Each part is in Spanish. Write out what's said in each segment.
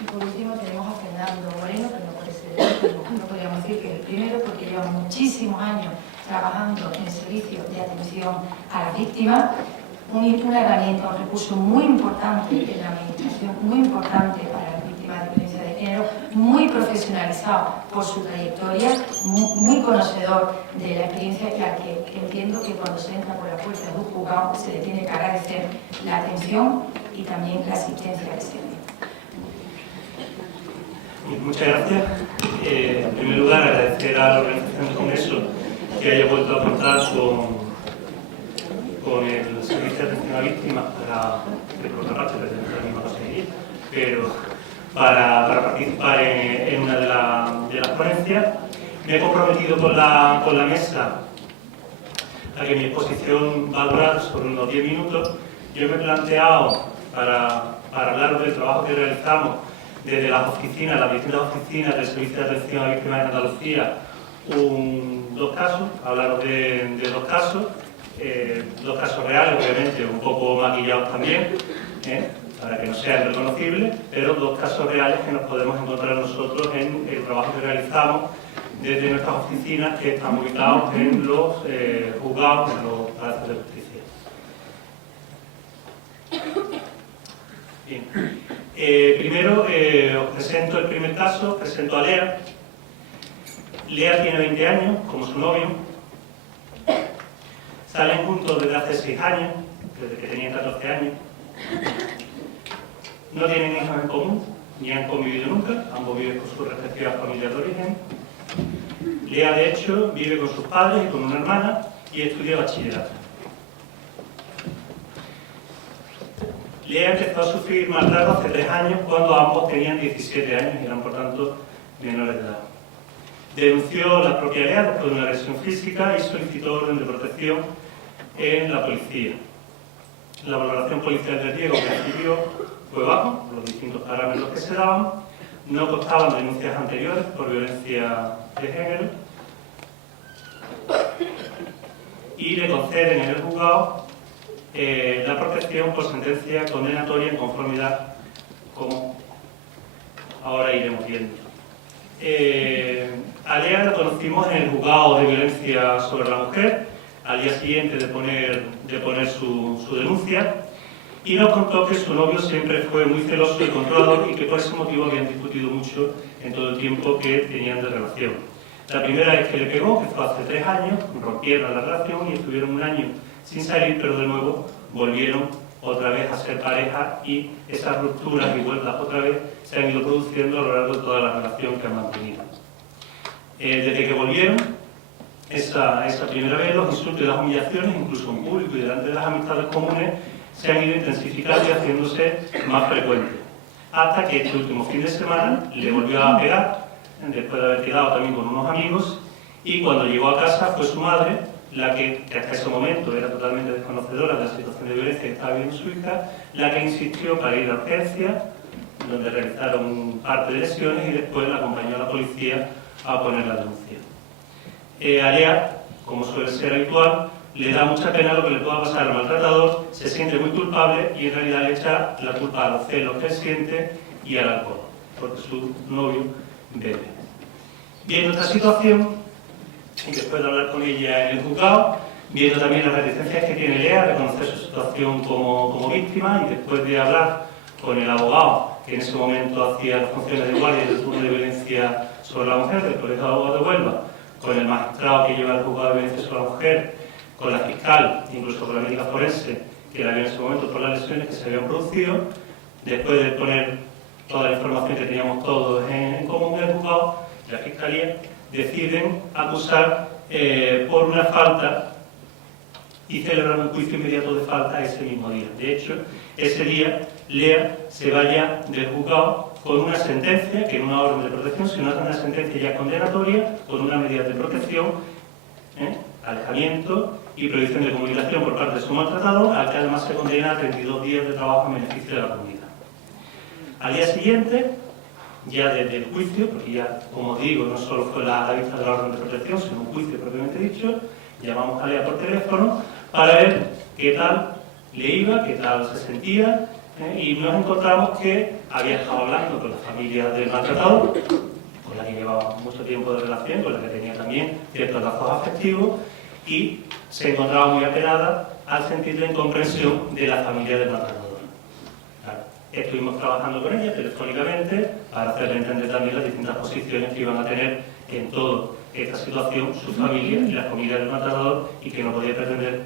Y por último tenemos a Fernando Moreno, que no puede ser el último, no podríamos decir que es el primero, porque lleva muchísimos años trabajando en el servicio de atención a las víctimas, una herramienta, un recurso muy importante en la administración, muy importante para las víctimas de violencia de género, muy profesionalizado por su trayectoria, muy conocedor de la experiencia, que entiendo que cuando se entra por la puerta de un juzgado se le tiene que agradecer la atención y también la asistencia que se dé. Muchas gracias. En primer lugar, agradecer a la organización del Congreso que haya vuelto a contar con el servicio de atención a víctimas que por otra parte presenta la misma consejería, pero para participar en una de las ponencias. Me he comprometido con la mesa a que mi exposición va a durar sobre unos 10 minutos. Yo me he planteado, para hablar del trabajo que realizamos desde las distintas oficinas del Servicio de Atención a Víctimas en Andalucía, dos casos, hablaros de dos casos reales, obviamente, un poco maquillados también, para que no sean reconocibles, pero dos casos reales que nos podemos encontrar nosotros en el trabajo que realizamos desde nuestras oficinas que están ubicados en los juzgados, en los palacios de justicia. Bien. Primero os presento el primer caso, presento a Lea. Lea tiene 20 años, como su novio. Salen juntos desde hace 6 años, desde que tenían 14 años. No tienen hijos en común, ni han convivido nunca, ambos viven con sus respectivas familias de origen. Lea, de hecho, vive con sus padres y con una hermana y estudia bachillerato. Lea empezó a sufrir maltrato hace 3 años cuando ambos tenían 17 años y eran, por tanto, menores de edad. Denunció la propia Lea después de una agresión física y solicitó orden de protección en la policía. La valoración policial del riesgo que recibió fue bajo, los distintos parámetros que se daban, no constaban denuncias anteriores por violencia de género y le conceden en el juzgado la protección por sentencia condenatoria en conformidad, como ahora iremos viendo. A Lea la conocimos en el juzgado de violencia sobre la mujer, al día siguiente de poner su denuncia, y nos contó que su novio siempre fue muy celoso y controlador y que por ese motivo habían discutido mucho en todo el tiempo que tenían de relación. La primera vez que le pegó, que fue hace 3 años, rompieron la relación y estuvieron 1 año sin salir, pero de nuevo volvieron otra vez a ser pareja y esas rupturas y vueltas otra vez se han ido produciendo a lo largo de toda la relación que han mantenido. Desde que volvieron, esa primera vez, los insultos y las humillaciones, incluso en público y delante de las amistades comunes, se han ido intensificando y haciéndose más frecuentes. Hasta que este último fin de semana le volvió a pegar, después de haber quedado también con unos amigos, y cuando llegó a casa fue su madre, la que hasta ese momento era totalmente desconocedora de la situación de violencia que estaba viviendo su hija, la que insistió para ir a urgencia, donde realizaron parte de lesiones y después la acompañó a la policía a poner la denuncia. A Lea, como suele ser habitual, le da mucha pena lo que le pueda pasar al maltratador, se siente muy culpable y en realidad le echa la culpa a los celos que él siente y al alcohol, porque su novio bebe. Viendo esta situación, y después de hablar con ella en el juzgado, viendo también las reticencias que tiene Lea, reconocer su situación como víctima, y después de hablar con el abogado que en ese momento hacía las funciones de guardia del turno de violencia sobre la mujer del Colegio de Abogados de Huelva, con el magistrado que lleva el juzgado de violencia sobre la mujer, con la fiscal, incluso con la médica forense, que la vio en ese momento por las lesiones que se habían producido, después de poner toda la información que teníamos todos en común en el juzgado, la fiscalía deciden acusar por una falta y celebrar un juicio inmediato de falta ese mismo día. De hecho, ese día Lea se vaya del juzgado con una sentencia, que no una orden de protección, sino una sentencia ya condenatoria, con una medida de protección, alejamiento y prohibición de comunicación por parte de su maltratador, al que además se condena a 32 días de trabajo en beneficio de la comunidad. Al día siguiente, ya desde el juicio, porque ya, como digo, no solo fue la vista de la orden de protección, sino un juicio propiamente dicho, llamamos a Lea por teléfono para ver qué tal le iba, qué tal se sentía, Y nos encontramos que había estado hablando con la familia del maltratador, con la que llevaba mucho tiempo de relación, con la que tenía también ciertos lazos afectivos, y se encontraba muy apenada al sentir la incomprensión de la familia del maltratador. Claro, estuvimos trabajando con ella telefónicamente para hacerle entender también las distintas posiciones que iban a tener en toda esta situación su familia y la familia del maltratador, y que no podía pretender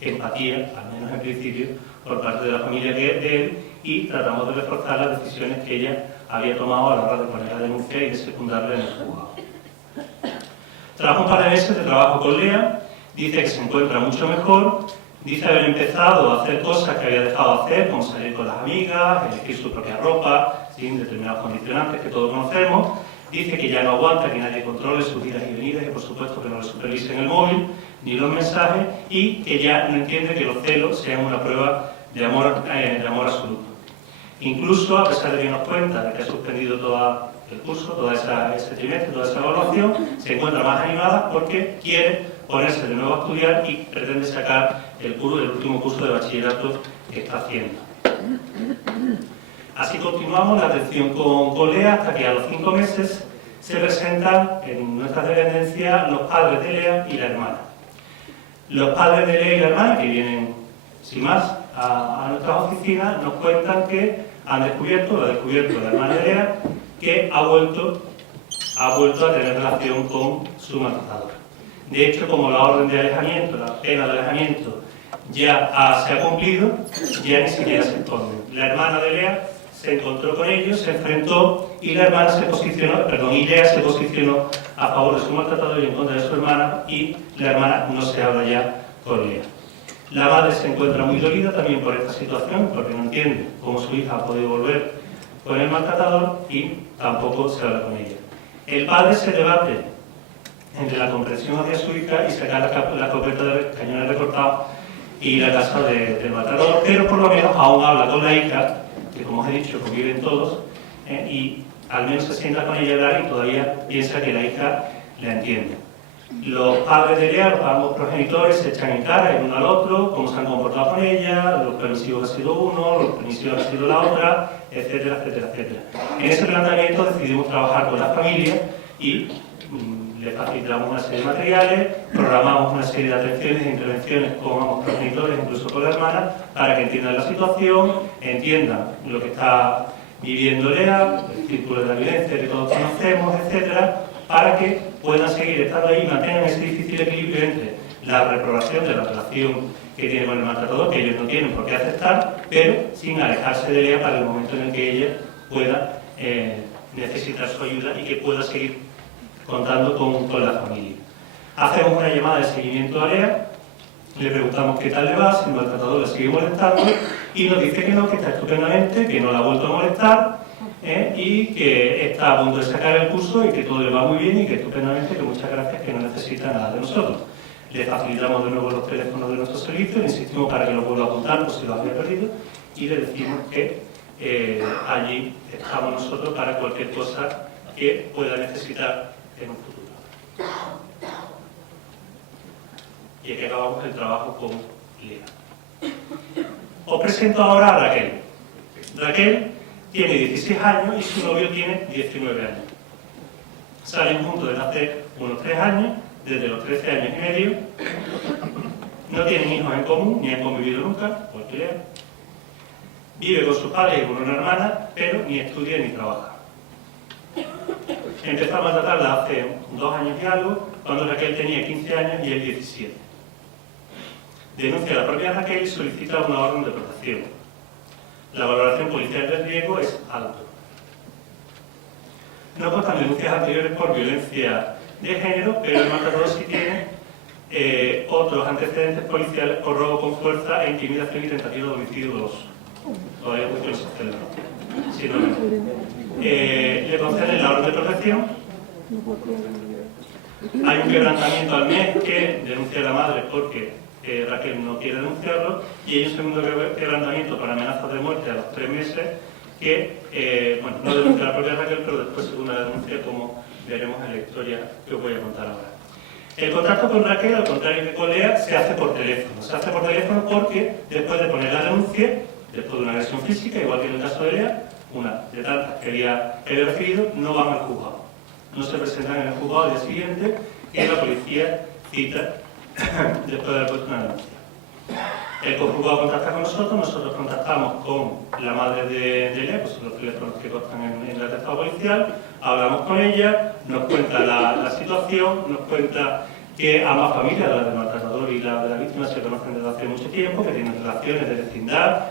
empatía, al menos en principio, por parte de la familia de él, y tratamos de reforzar las decisiones que ella había tomado a la hora de poner la denuncia y de secundarla en el juzgado. Tras un par de meses de trabajo con Lea, dice que se encuentra mucho mejor, dice haber empezado a hacer cosas que había dejado de hacer, como salir con las amigas, elegir su propia ropa, sin determinados condicionantes que todos conocemos. Dice que ya no aguanta que nadie controle sus idas y venidas y, por supuesto, que no le supervisen el móvil ni los mensajes, y que ya no entiende que los celos sean una prueba de amor absoluto. Incluso, a pesar de que nos cuenta de que ha suspendido todo el curso, todo ese trimestre, toda esa evaluación, se encuentra más animada porque quiere ponerse de nuevo a estudiar y pretende sacar el último curso de bachillerato que está haciendo. Así continuamos la atención con Lea hasta que a los 5 meses se presentan en nuestra dependencia los padres de Lea y la hermana. Los padres de Lea y la hermana, que vienen sin más a nuestras oficinas, nos cuentan que han descubierto, lo ha descubierto la hermana de Lea, que ha vuelto a tener relación con su maltratador. De hecho, como la orden de alejamiento, la pena de alejamiento ya se ha cumplido, ya ni siquiera se esconden. La hermana de Lea se encontró con ellos, se enfrentó, y Lea se posicionó a favor de su maltratador y en contra de su hermana, y la hermana no se habla ya con Lea. La madre se encuentra muy dolida también por esta situación, porque no entiende cómo su hija ha podido volver con el maltratador y tampoco se habla con ella. El padre se debate entre la comprensión hacia su hija y sacar la escopeta de cañones recortados y ir a casa del maltratador, pero por lo menos aún habla con la hija, que como os he dicho conviven todos, y al menos se sienta con ella a hablar y todavía piensa que la hija la entiende. Los padres de Lea, ambos progenitores, se echan en cara el uno al otro, cómo se han comportado con ella, los permisivos ha sido uno, los permisivos ha sido la otra, etcétera, etcétera, etcétera. En ese planteamiento decidimos trabajar con la familia y le facilitamos una serie de materiales, programamos una serie de atenciones e intervenciones con ambos progenitores, incluso con la hermana, para que entiendan la situación, entiendan lo que está viviendo Lea, el círculo de la violencia que todos conocemos, etcétera, para que puedan seguir estando ahí y mantengan ese difícil equilibrio entre la reprobación de la relación que tiene con el maltratador, que ellos no tienen por qué aceptar, pero sin alejarse de Lea para el momento en el que ella pueda necesitar su ayuda y que pueda seguir contando con la familia. Hacemos una llamada de seguimiento a Lea, le preguntamos qué tal le va, si el maltratador la sigue molestando, y nos dice que no, que está estupendamente, que no la ha vuelto a molestar, y que está a punto de sacar el curso y que todo le va muy bien y que estupendamente, que muchas gracias, que no necesita nada de nosotros. Le facilitamos de nuevo los teléfonos de nuestro servicio, le insistimos para que lo vuelva a apuntar por si lo había perdido, y le decimos que allí estamos nosotros para cualquier cosa que pueda necesitar en un futuro. Y aquí acabamos el trabajo con Lea. Os presento ahora a Raquel. Raquel tiene 16 años y su novio tiene 19 años. Salen juntos desde hace unos 3 años, desde los 13 años y medio. No tienen hijos en común, ni han convivido nunca, porque Lea. Vive con sus padres y con una hermana, pero ni estudia ni trabaja. Empezó a maltratarla hace 2 años y algo, cuando Raquel tenía 15 años y él 17. Denuncia a la propia Raquel y solicita una orden de protección. La valoración policial del riesgo es alto. No constan denuncias anteriores por violencia de género, pero el maltratador sí tiene otros antecedentes policiales por robo con fuerza e intimidación y tentativa de homicidio doloso. Todavía mucho no se celebra. Sí, no. Le conceden la orden de protección. Hay un quebrantamiento al mes que denuncia la madre porque Raquel no quiere denunciarlo, y hay un segundo quebrantamiento por amenazas de muerte a los 3 meses que, bueno, no denuncia la propia Raquel, pero después según la denuncia, como veremos en la historia que os voy a contar ahora. El contacto con Raquel, al contrario que con Lea, se hace por teléfono. Se hace por teléfono porque después de poner la denuncia, después de una agresión física, igual que en el caso de Lea, una de tantas que había recibido, no van al juzgado. No se presentan en el juzgado al día siguiente y la policía cita después de haber puesto una denuncia. El juzgado contacta con nosotros contactamos con la madre de Lea, pues los teléfonos que constan en el atestado policial, hablamos con ella, nos cuenta la situación, nos cuenta que ambas familias, la del maltratador y la de la víctima, se conocen desde hace mucho tiempo, que tienen relaciones de vecindad,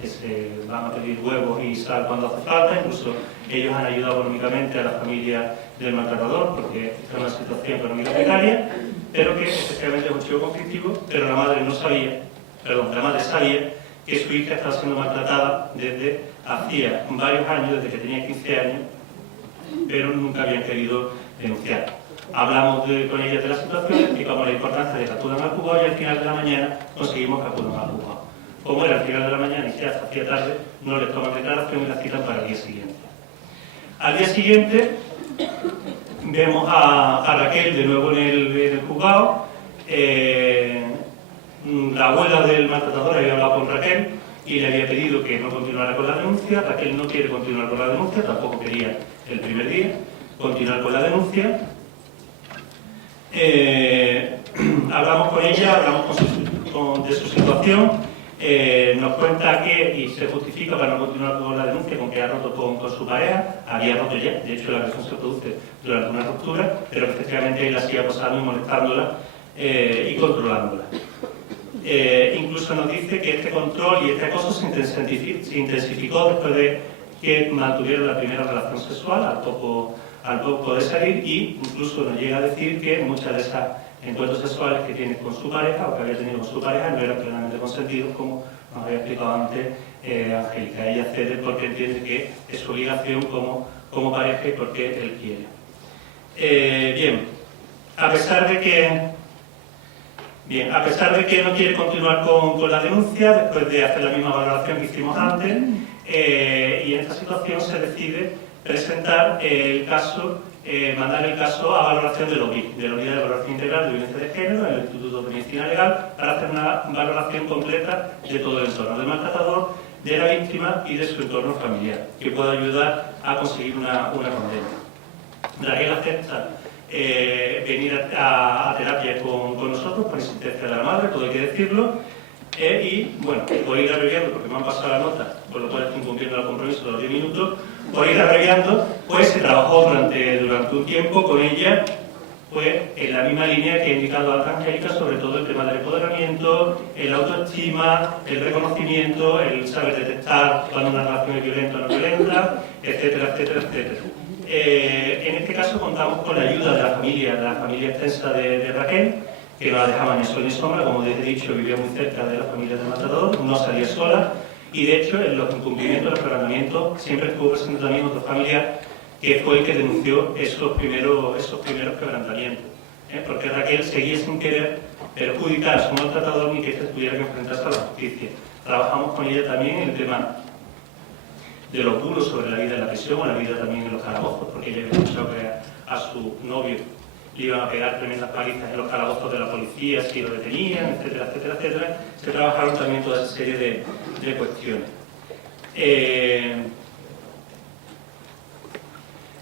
que se van a pedir huevos y sal cuando hace falta, incluso ellos han ayudado económicamente a la familia del maltratador porque está en una situación económica precaria, pero que efectivamente es un chico conflictivo, pero la madre sabía que su hija estaba siendo maltratada desde hacía varios años, desde que tenía 15 años, pero nunca habían querido denunciar. Hablamos con ella de la situación, explicamos la importancia de que acudan al juzgado y al final de la mañana conseguimos que acudan al juzgado. Como era al final de la mañana y ya se hacía tarde, no les toman declaración y la citan para el día siguiente. Al día siguiente vemos a Raquel de nuevo en el juzgado. La abuela del maltratador había hablado con Raquel y le había pedido que no continuara con la denuncia. Raquel no quiere continuar con la denuncia, tampoco quería el primer día continuar con la denuncia. Hablamos con ella, hablamos de su situación, nos cuenta que, y se justifica para no continuar con la denuncia, con que ha roto con su pareja, había roto ya, de hecho la agresión se produce durante una ruptura, pero que efectivamente él la sigue acosando y molestándola y controlándola. Incluso nos dice que este control y este acoso se intensificó después de que mantuvieron la primera relación sexual al poco de salir, y incluso nos llega a decir que muchas de esas encuentros sexuales que tiene con su pareja o que había tenido con su pareja no eran plenamente consentidos, como nos había explicado antes Angélica. Ella cede porque entiende que es su obligación como pareja y porque él quiere. Bien, a pesar de que no quiere continuar con la denuncia, después de hacer la misma valoración que hicimos antes, y en esta situación se decide presentar el caso, mandar el caso a valoración de la UVI, de la Unidad de Valoración Integral de Violencia de Género, en el Instituto de Medicina Legal, para hacer una valoración completa de todo el entorno del maltratador, de la víctima y de su entorno familiar, que pueda ayudar a conseguir una condena. Raquel acepta venir a terapia con nosotros por insistencia de la madre, todo hay que decirlo, y bueno, por ir abreviando, porque me han pasado la nota, por lo cual estoy cumpliendo el compromiso de los 10 minutos, por ir abreviando, pues se trabajó durante un tiempo con ella, pues en la misma línea que ha indicado Angélica, sobre todo el tema del empoderamiento, el autoestima, el reconocimiento, el saber detectar cuando una relación es violenta o no violenta, etcétera, etcétera, etcétera. En este caso contamos con la ayuda de la familia extensa de Raquel, que no la dejaba ni sol ni sombra, como les he dicho, vivía muy cerca de la familia del maltratador, no salía sola, y de hecho en los incumplimientos, los quebrantamientos, siempre estuvo presente también otro familiar que fue el que denunció esos primeros quebrantamientos, porque Raquel seguía sin querer perjudicar a su maltratador ni que éste tuviera que enfrentarse a la justicia. Trabajamos con ella también en el tema de los bulos sobre la vida en la prisión o la vida también en los calabozos, porque ella había escuchado que a su novio le iban a pegar tremendas palizas en los calabozos de la policía si lo detenían, etcétera, etcétera, etcétera. Se trabajaron también toda esa serie de cuestiones.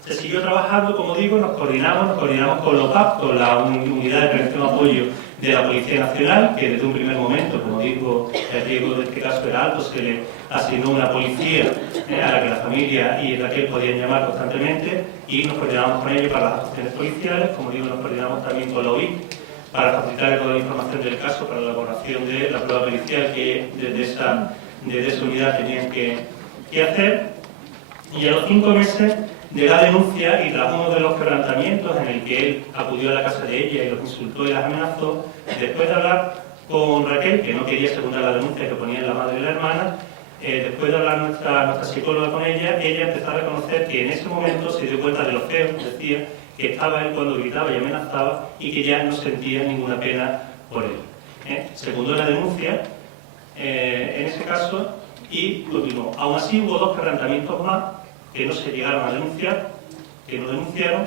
Se siguió trabajando, como digo, nos coordinamos con la OPAP, con la Unidad de Prevención y Apoyo de la Policía Nacional, que desde un primer momento, como digo, el riesgo de este caso era alto, se le asignó una policía a la que la familia y Raquel podían llamar constantemente, y nos coordinamos con ellos para las acciones policiales. Como digo, nos coordinamos también con la OIT para facilitar toda la información del caso, para la elaboración de la prueba pericial que desde esa unidad tenían que hacer. Y a los 5 meses de la denuncia, y tras uno de los quebrantamientos en el que él acudió a la casa de ella y los insultó y las amenazó, después de hablar con Raquel, que no quería secundar la denuncia que ponían la madre y la hermana, después de hablar nuestra psicóloga con ella empezó a reconocer que en ese momento se dio cuenta de lo feo, decía, que estaba él cuando gritaba y amenazaba, y que ya no sentía ninguna pena por él. Secundó la denuncia en ese caso y continuó. Aún así hubo 2 quebrantamientos más que no se llegaron a denunciar, que no denunciaron,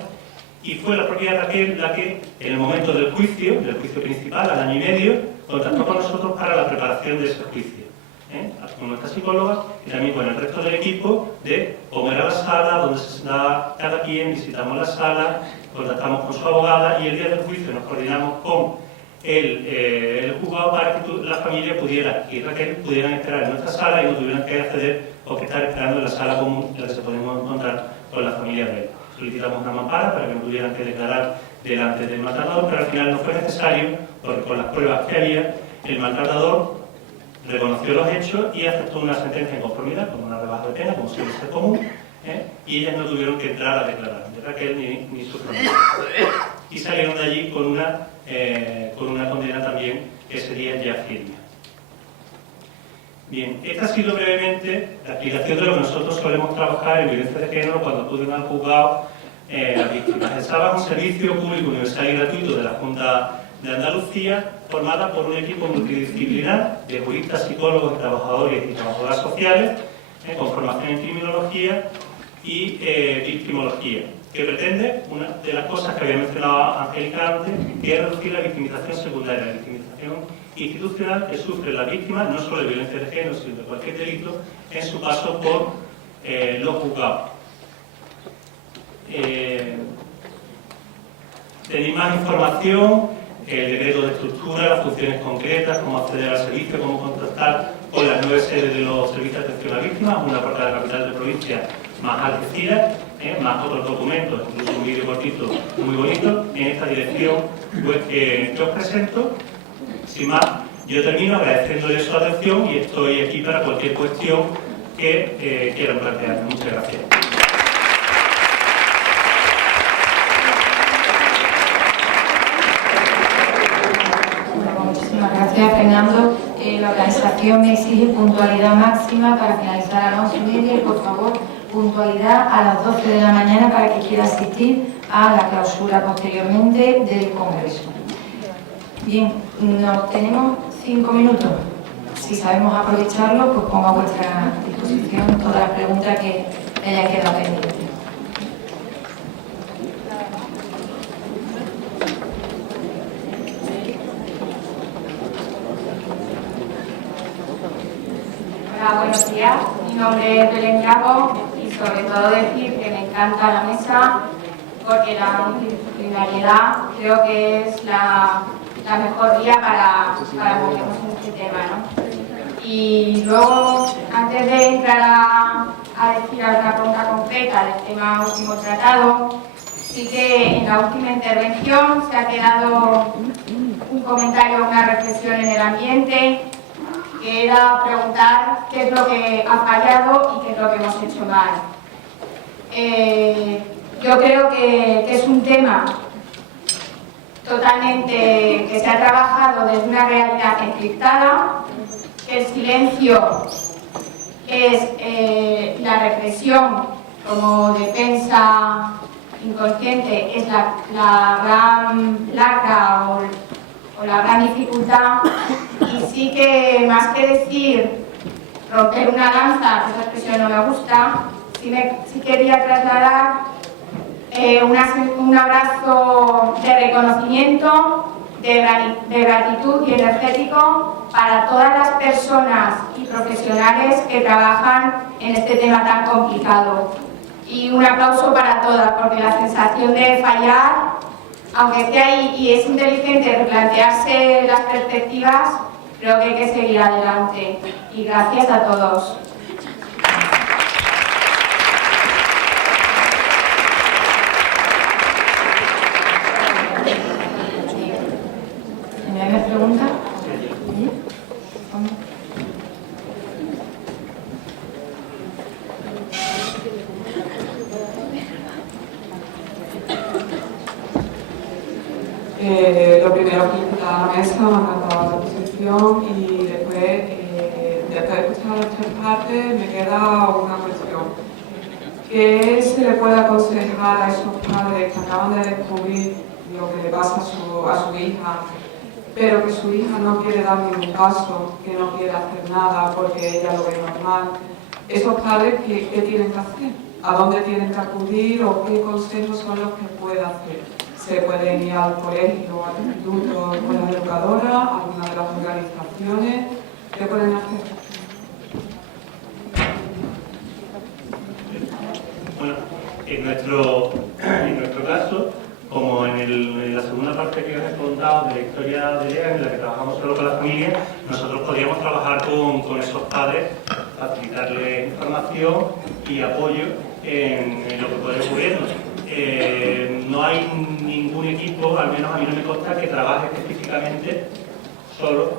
y fue la propia Raquel la que, en el momento del juicio principal, al año y medio, contactó con nosotros para la preparación de ese juicio. con nuestra psicóloga y también con el resto del equipo, de cómo era la sala, dónde se sentaba cada quien, visitamos la sala, contactamos con su abogada y el día del juicio nos coordinamos con el juzgado para que la familia pudiera y Raquel pudieran esperar en nuestra sala y no tuvieran que acceder o que estar esperando en la sala común en la que se podemos encontrar con la familia de él. Solicitamos una mampara para que no tuvieran que declarar delante del maltratador, pero al final no fue necesario porque con las pruebas que había, el maltratador reconoció los hechos y aceptó una sentencia en conformidad con una rebaja de pena, como suele ser común, y ellas no tuvieron que entrar a declarar, ni Raquel ni su familia. Y salieron de allí con una condena también que sería ya firme. Bien, esta ha sido brevemente la explicación de lo que nosotros solemos trabajar en violencia de género cuando acuden al juzgado las víctimas. El SABA es un servicio público universal y gratuito de la Junta de Andalucía, formada por un equipo multidisciplinar de juristas, psicólogos, trabajadores y trabajadoras sociales, con formación en criminología y victimología, que pretende, una de las cosas que había mencionado Angélica antes, que es reducir la victimización secundaria, la victimización institucional que sufre la víctima, no solo de violencia de género, sino de cualquier delito, en su paso por los juzgados. Tenéis más información, el decreto de estructura, las funciones concretas, cómo acceder al servicio, cómo contactar con las 9 sedes de los servicios de atención a víctimas, una por cada capital de provincia, más Algeciras, más otros documentos, incluso un vídeo cortito muy bonito, en esta dirección web que os presento. Sin más, yo termino agradeciéndoles su atención y estoy aquí para cualquier cuestión que quieran plantear. Muchas gracias. Gracias, Fernando. La organización me exige puntualidad máxima para finalizar a las 11:30 y, por favor, puntualidad a las 12 de la mañana para que quiera asistir a la clausura posteriormente del Congreso. Bien, tenemos 5 minutos. Si sabemos aprovecharlo, pues pongo a vuestra disposición todas las preguntas que hayan quedado pendientes. Buenos días, mi nombre es Belén Llago y sobre todo decir que me encanta la mesa porque la multidisciplinariedad creo que es la mejor vía para movernos en este tema, ¿no? Y luego, antes de entrar a decir alguna pregunta concreta del tema último tratado, sí que en la última intervención se ha quedado un comentario, una reflexión en el ambiente, que era preguntar qué es lo que ha fallado y qué es lo que hemos hecho mal. Yo creo que es un tema totalmente que se ha trabajado desde una realidad encriptada, que el silencio es la represión como defensa inconsciente, es la gran lacra o la gran dificultad, y sí que más que decir romper una lanza, que esa expresión no me gusta, sí quería trasladar un abrazo de reconocimiento, de gratitud y energético para todas las personas y profesionales que trabajan en este tema tan complicado. Y un aplauso para todas, porque la sensación de fallar, aunque esté ahí y es inteligente replantearse las perspectivas, creo que hay que seguir adelante. Y gracias a todos. ¿Me hagas pregunta? Lo primero que invitar a la mesa, me ha encantado la posición y después de escuchar las tres partes me queda una cuestión. ¿Qué se le puede aconsejar a esos padres que acaban de descubrir lo que le pasa a su hija, pero que su hija no quiere dar ningún paso, que no quiere hacer nada porque ella lo ve normal? Esos padres, ¿qué tienen que hacer? ¿A dónde tienen que acudir o qué consejos son los que puede hacer? Se pueden ir al colegio, al instituto, con la educadora, a alguna de las organizaciones. ¿Qué pueden hacer? Bueno, en nuestro caso, como en la segunda parte que os he contado de la historia de Lea, en la que trabajamos solo con la familia, nosotros podíamos trabajar con esos padres, facilitarles información y apoyo en lo que puede ocurrirnos. No hay ningún equipo, al menos a mí no me consta, que trabaje específicamente solo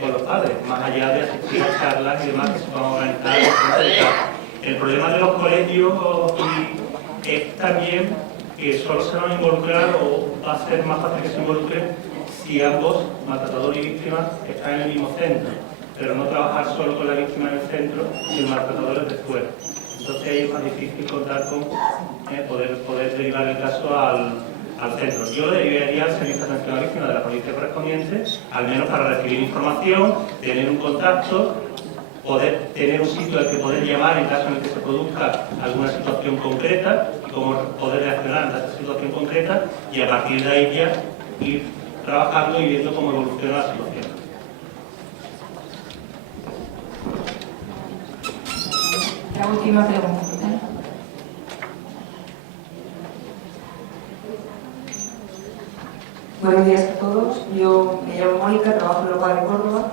con los padres, más allá de asistir a charlas y demás que se van a organizar. El problema de los colegios es también que solo se van a involucrar, o va a ser más fácil que se involucren si ambos, maltratador y víctima, están en el mismo centro, pero no trabajar solo con la víctima en el centro y el maltratador es de fuera. Entonces ahí es más difícil contar con poder derivar el caso al centro. Yo le derivaría al Servicio de Atención a la Víctima de la policía correspondiente, al menos para recibir información, tener un contacto, poder tener un sitio al que poder llamar en caso en el que se produzca alguna situación concreta y cómo poder reaccionar ante esa situación concreta, y a partir de ahí ya ir trabajando y viendo cómo evoluciona la situación. La última pregunta. Buenos días a todos. Yo me llamo Mónica, trabajo en Lopa de Córdoba,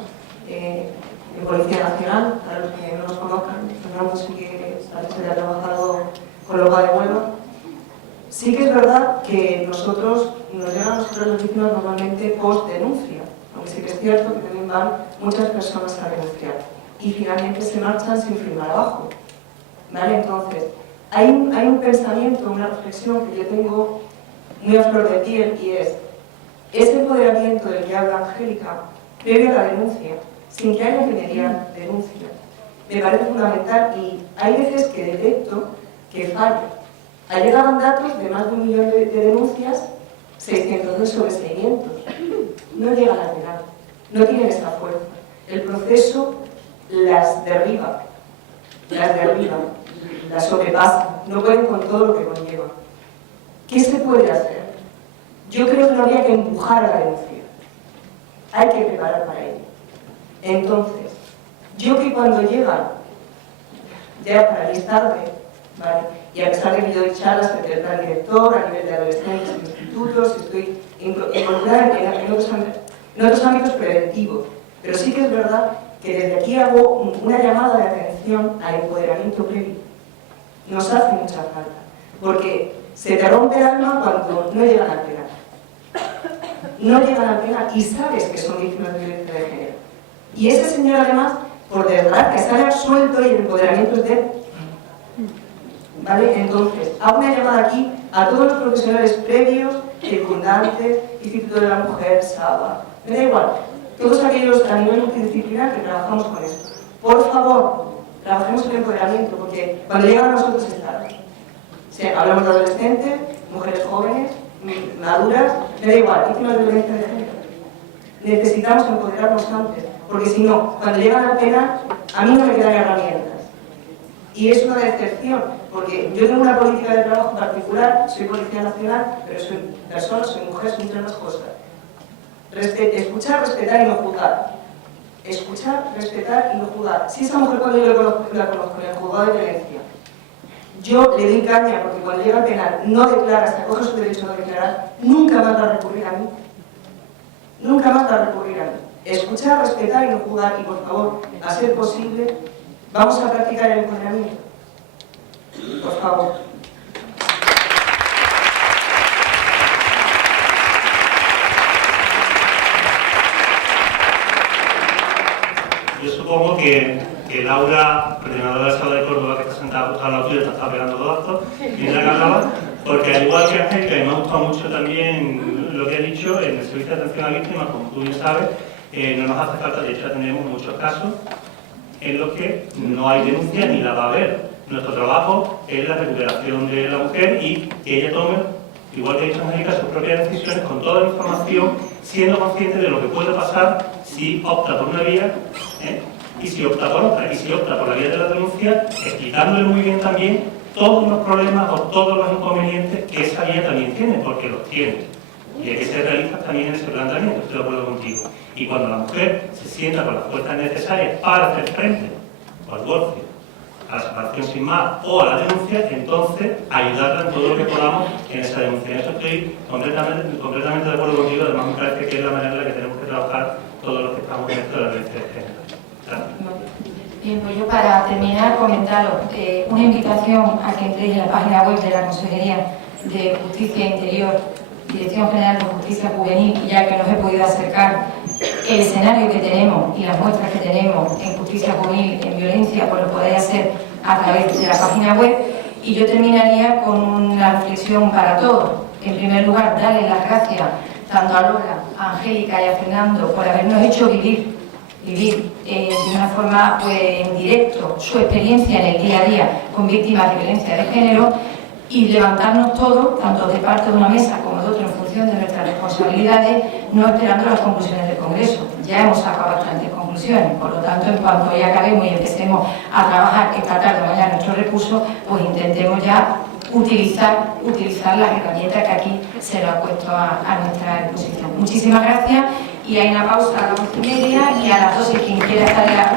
en Policía Nacional. Para los que no nos conozcan, Fernando sí que se ha trabajado con Lopa de Huelva. Sí que es verdad que nos llegan a nosotros las víctimas normalmente post-denuncia, aunque sí que es cierto que también van muchas personas a denunciar y finalmente se marchan sin firmar abajo. ¿Vale? Entonces, hay un pensamiento, una reflexión que yo tengo muy a flor de piel, y es ese empoderamiento del que habla Angélica previo a la denuncia, sin que haya que mediar denuncia, me parece fundamental, y hay veces que detecto que falla. Llegaban datos de más de 1 millón de denuncias, 602 sobreseimientos. No llegan al penal, no tienen esa fuerza. El proceso las derriba, las sobrepasa, no pueden con todo lo que conlleva. ¿Qué se puede hacer? Yo creo que no habría que empujar a la denuncia, hay que preparar para ello. Entonces, yo que cuando llegan, ya para el tarde, ¿vale? Y a pesar de que yo doy charlas entre el plan director, a nivel de adolescentes e institutos, estoy involucrada en otros ámbitos preventivos, pero sí que es verdad que desde aquí hago una llamada de atención al empoderamiento previo. Nos hace mucha falta, porque se te rompe el alma cuando no llegan al penal. No llegan al penal y sabes que son víctimas de violencia de género. Y ese señor, además, por desgracia, sale absuelto y el empoderamiento es de él. ¿Vale? Entonces, hago una llamada aquí a todos los profesionales previos, circundantes, Instituto de la Mujer, SABA, me da igual, todos aquellos a nivel multidisciplinar que trabajamos con esto. Por favor, trabajemos el empoderamiento, porque cuando llegan a nosotros es tarde. O sea, hablamos de adolescentes, mujeres jóvenes, maduras, me da igual, víctimas de violencia de género. Necesitamos empoderarnos antes, porque si no, cuando llegan al penal, a mí no me quedan herramientas. Y es una decepción, porque yo tengo una política de trabajo particular, soy Policía Nacional, pero soy persona, soy mujer, soy muchas más cosas. Escuchar, respetar y no juzgar. Escuchar, respetar y no juzgar. Si esa mujer cuando yo la conozco en el juzgado de violencia, yo le doy caña porque cuando llega al penal no declara, hasta coge su derecho a no declarar, nunca más va a recurrir a mí. Nunca más va a recurrir a mí. Escuchar, respetar y no juzgar. Y por favor, a ser posible, vamos a practicar el empoderamiento. Por favor. Yo supongo que Laura, coordinadora de la Sala de Córdoba, que está sentada justo al lado tuyo, está pegando codazos, mientras que hablaba, porque al igual que Angélica, y me ha gustado mucho también lo que ha dicho, en el Servicio de Atención a la Víctima, como tú bien sabes, no nos hace falta, de hecho tenemos muchos casos en los que no hay denuncia ni la va a haber. Nuestro trabajo es la recuperación de la mujer y que ella tome, igual que ha dicho Angélica, sus propias decisiones con toda la información, siendo consciente de lo que puede pasar si opta por una vía y si opta por otra. Y si opta por la vía de la denuncia, explicándole muy bien también todos los problemas o todos los inconvenientes que esa vía también tiene, porque los tiene. Y hay que ser realistas también en ese planteamiento, estoy de acuerdo contigo. Y cuando la mujer se sienta con las fuerzas necesarias para hacer frente al divorcio, a la separación sin más o a la denuncia, entonces ayudarla en todo lo que podamos en esa denuncia. En eso estoy completamente de acuerdo contigo, además me parece que es la manera en la que tenemos que trabajar todos los que estamos en esto de la violencia de género. Gracias. Bien, pues yo para terminar comentaros una invitación a que entréis en la página web de la Consejería de Justicia Interior, Dirección General de Justicia Juvenil, ya que nos he podido acercar el escenario que tenemos y las muestras que tenemos en justicia juvenil, en violencia, pues lo podéis hacer a través de la página web. Y yo terminaría con una reflexión para todos. En primer lugar, darle las gracias tanto a Lola, a Angélica y a Fernando por habernos hecho vivir de una forma pues, en directo su experiencia en el día a día con víctimas de violencia de género y levantarnos todos, tanto de parte de una mesa como de otra, en función de nuestras responsabilidades, no esperando las conclusiones del Congreso. Ya hemos sacado bastantes conclusiones, por lo tanto, en cuanto ya acabemos y empecemos a trabajar esta tarde o mañana nuestros recursos, pues intentemos ya utilizar las herramientas que aquí se nos ha puesto a nuestra disposición. Muchísimas gracias y hay una pausa a las 11:30 y a las 12 quien quiera estar en la